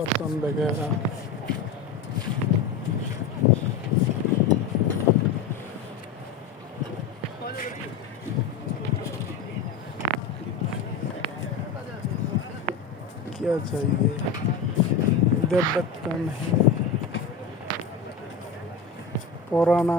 बर्तन वगैरह क्या चाहिए इधर बर्तन है पुराना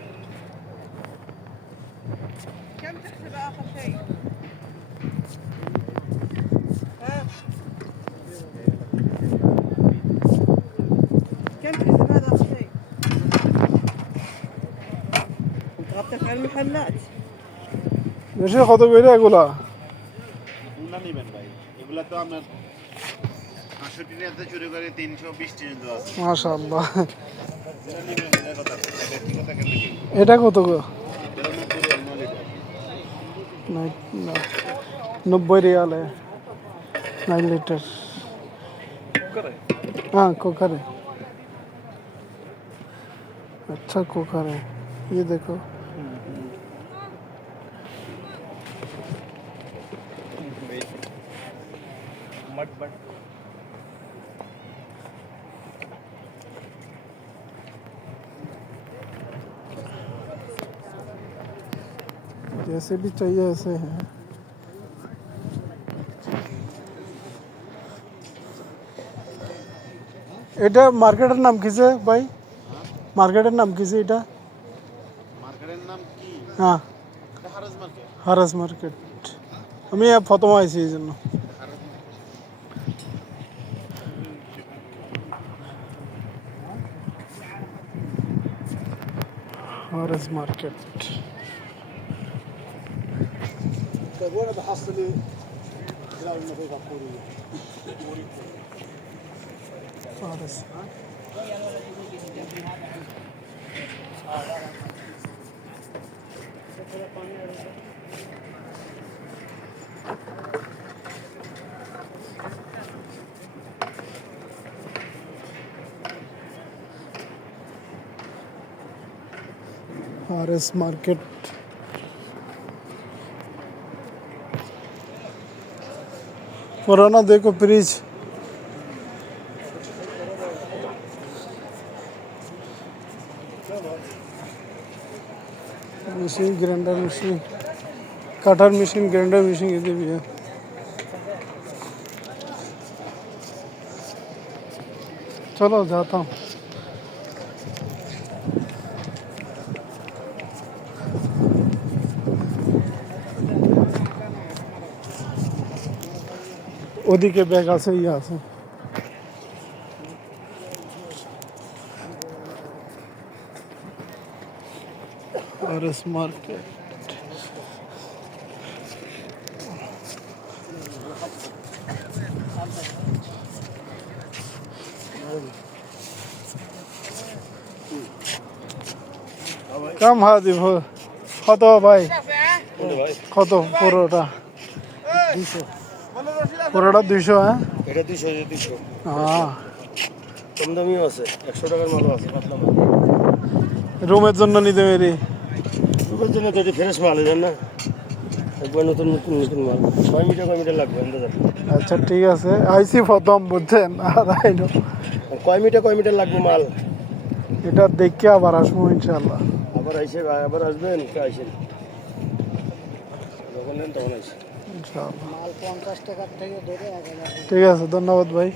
كم تحسب اخر شيء؟ ها؟ كم تحسب هذا اخر شيء؟ انت غطيت على المحلات ماشي خطوة بينا يقولها মাশাল্লাহ এটা কত গো नब्बे रियाल है नाइन लीटर हाँ कुकर है अच्छा कुकर है ये देखो हम्म, हम्म। मट बट এসেবি চাই এসে হে এটা মার্কেট এর নাম কিছে ভাই মার্কেট এর নাম কিছে এটা মার্কেট এর নাম কি হ্যাঁ হারজ মার্কেট হারজ মার্কেট আমি এই ফটোমাইছি এইজন্য হারজ মার্কেট হারজ মার্কেট طيب وانا بحصل ايه؟ لا النتيجه الكوريه خالص आर एस पुराना देखो fridge machine grinder machine cutter machine grinder machine ये भी है चलो जाता हूँ ওদিকে ব্যাগ আছে ইয়ে আছে আর এস দিব কত ভাই কত পুরোটা দুশো পুরোটা দুইশো হ্যাঁ এটা দুইশো এটা দুইশো হ্যাঁ। কম দামিও আছে একশো টাকার মালও আছে রুমের জন্য নিতে পারি রুমের জন্য তো ফ্রেশ মাল জান না একবার নতুন নতুন নতুন মাল কয় মিটার কয় মিটার লাগবে আন্দাজ আচ্ছা ঠিক আছে আইসি প্রথম বুঝছেন আর আইনো কয় মিটার কয় মিটার লাগবে মাল এটা দেখে আবার আসবো ইনশাল্লাহ আবার আইসে আবার আসবেন আইসেন যখন নেন তখন আইসেন ঠিক আছে ধন্যবাদ ভাই